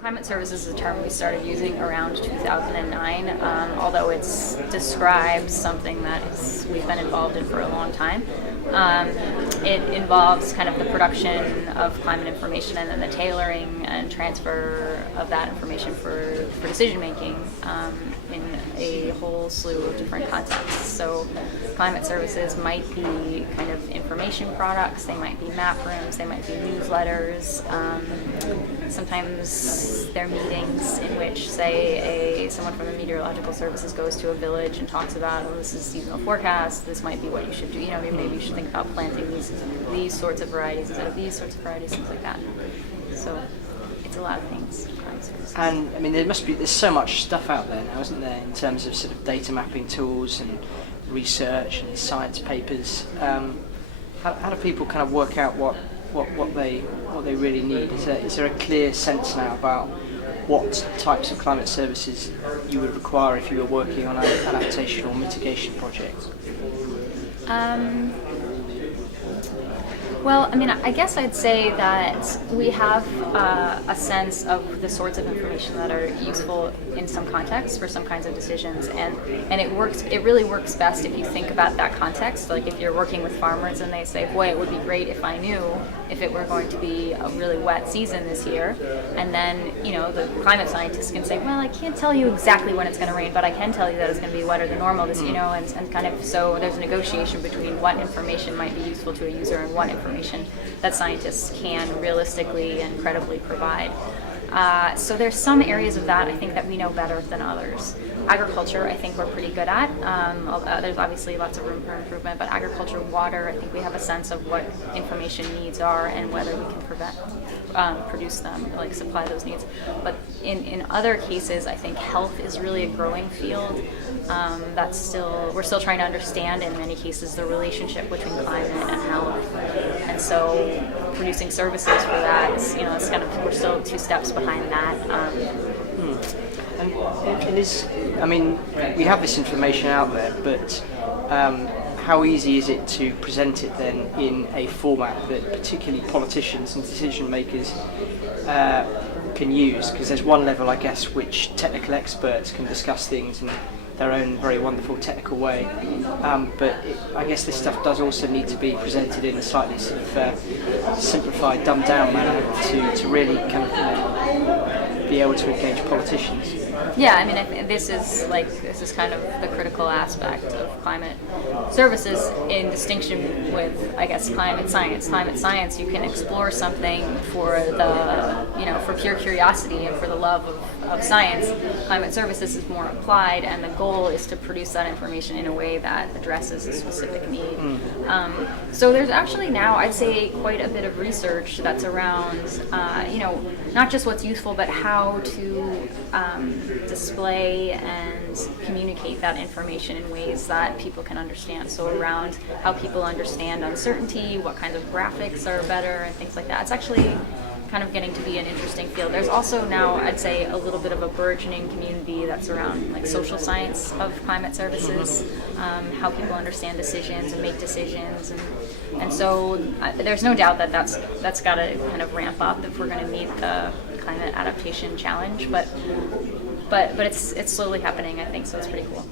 Climate services is a term we started using around 2009, although it describes something that we've been involved in for a long time. It involves kind of the production of climate information and then the tailoring and transfer of that information for decision making in a whole slew of different contexts. So climate services might be kind of information products, they might be map rooms, they might be newsletters. Sometimes they're meetings in which, say, someone from the meteorological services goes to a village and talks about, oh, this is seasonal forecast, this might be what you should do, maybe you should think about planting these sorts of varieties instead of these sorts of varieties, things like that. So it's a lot of things. And I mean, there's so much stuff out there now, isn't there, in terms of sort of data mapping tools and research and science papers. How do people kind of work out what they really need? Is there a clear sense now about what types of climate services you would require if you were working on an adaptation or mitigation project? Well, I mean, I guess I'd say that we have a sense of the sorts of information that are useful in some contexts for some kinds of decisions, and it really works best if you think about that context. Like if you're working with farmers and they say, boy, it would be great if I knew if it were going to be a really wet season this year, and then the climate scientists can say, well, I can't tell you exactly when it's going to rain, but I can tell you that it's going to be wetter than normal this, and kind of, so there's a negotiation between what information might be useful to a user and what information that scientists can realistically and credibly provide. So there's some areas of that I think that we know better than others. Agriculture, I think we're pretty good at. There's obviously lots of room for improvement, but agriculture, water, I think we have a sense of what information needs are and whether we can produce them, like supply those needs. But in other cases, I think health is really a growing field. We're still trying to understand in many cases the relationship between climate and health. And so producing services for that, it's kind of, we're still 2 steps behind that. And we have this information out there, but how easy is it to present it then in a format that particularly politicians and decision makers can use? Because there's one level, I guess, which technical experts can discuss things in their own very wonderful technical way, but I guess this stuff does also need to be presented in a slightly sort of simplified, dumbed down manner to really kind of be able to engage politicians. Yeah, I mean, I think this is kind of the critical aspect of climate services in distinction with, I guess, climate science. Climate science, you can explore something for for pure curiosity and for the love of science. Climate services is more applied, and the goal is to produce that information in a way that addresses a specific need. So there's actually now, I'd say, quite a bit of research that's around, not just what's useful, but how to display and communicate that information in ways that people can understand. So around how people understand uncertainty, what kinds of graphics are better, and things like that. It's actually kind of getting to be an interesting field. There's also now, I'd say, a little bit of a burgeoning community that's around like social science of climate services, how people understand decisions and make decisions, and so there's no doubt that that's got to kind of ramp up if we're going to meet the climate adaptation challenge. But it's slowly happening, I think, so it's pretty cool.